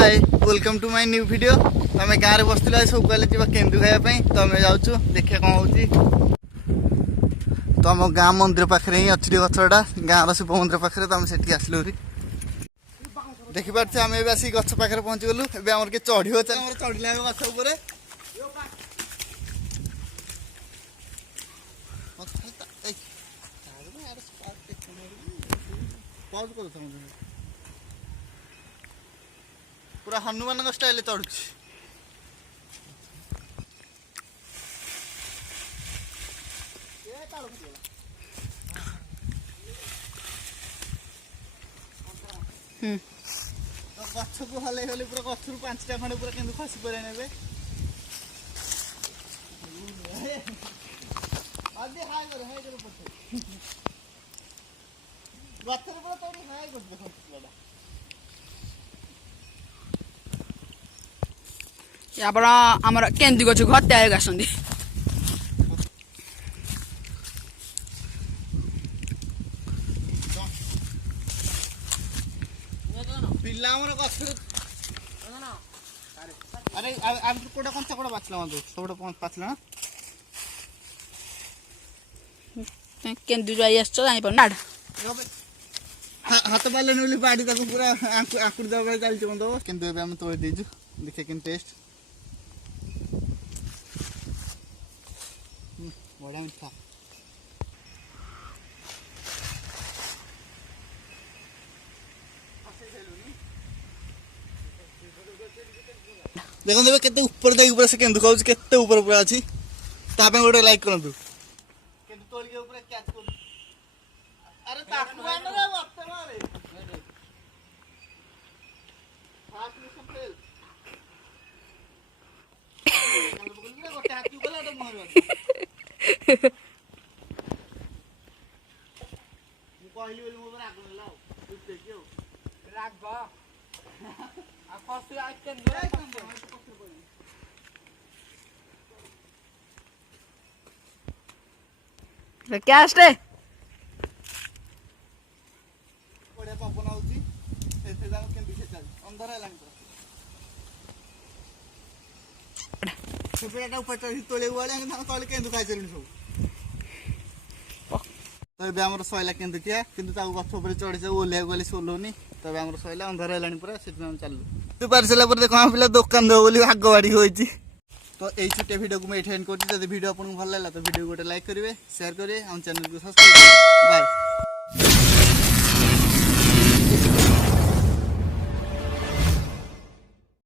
Hi welcome to my new video. तुम गाँव में बसला सब कहले जी केन्दु खायापी तो आम जाऊँ देखिए कौन हो। तो आम गाँ मंदिर पाखे ही अच्छी गछटा गाँव शिव मंदिर पाखे तो आम से आसलु देखिपारे आम ए आसिक गछ पाखे पहुँची गलु। ए आम किए चढ़ चढ़ला गछ उपर पूरा हनुमान स्टाइल चढ़ुच। गछ को हल पूरा गछ रु 5टा खंडे पूरा केन्दु खसी पड़े ने यापर आमर केन्दु गछ घर तैयार कर पिला अरे कोटा कंचा कोटा बाचला सब पाचला केन्दु जाई जानी पर नाड़ हाथ बाले नुली बाड़ी तक पूरा आकुड़ दबा चलती बंद किंतु एबे हम तोड़ देजु देखिए किन टेस्ट बड़ा मीठा। देखो केते ऊपर जाई ऊपर से केन्दु खाउछ केते ऊपर पूरा अछि तापे गोटे लाइक करंतु केन्दु तोड़ के ऊपर कैच कर। अरे ताकू आन रे मत मारे हाथ में सब फेल गोटे हाथ गला तो मुहर मु कहली बोली मोर राग होला तू देखियो राग आ फस आ केन्दु क्या स्टे बड़े पवन होची एते जाम केन्दु से चल अंदर लाइन सुपेटा ऊपर चढ़ी तोले वाले हम कहले केन्दु खाइ चलनी सब तो एबे हमर सयला केन्दु टिया किंतु ताऊ गछ ऊपर चढ़ी जा ओलिया गली सोलोनी तबे हमर सयला अंदर लाइन पूरा सेति हम चालू तू पारसला पर देखो हम पिला दुकान दो बोली भागवाड़ी होईची। तो यही छोटे वीडियो को मैं एंड करती जब वीडियो आपको भल लगा तो वीडियो गोटे लाइक करेंगे शेयर करेंगे हम चैनल को सब्सक्राइब बाय।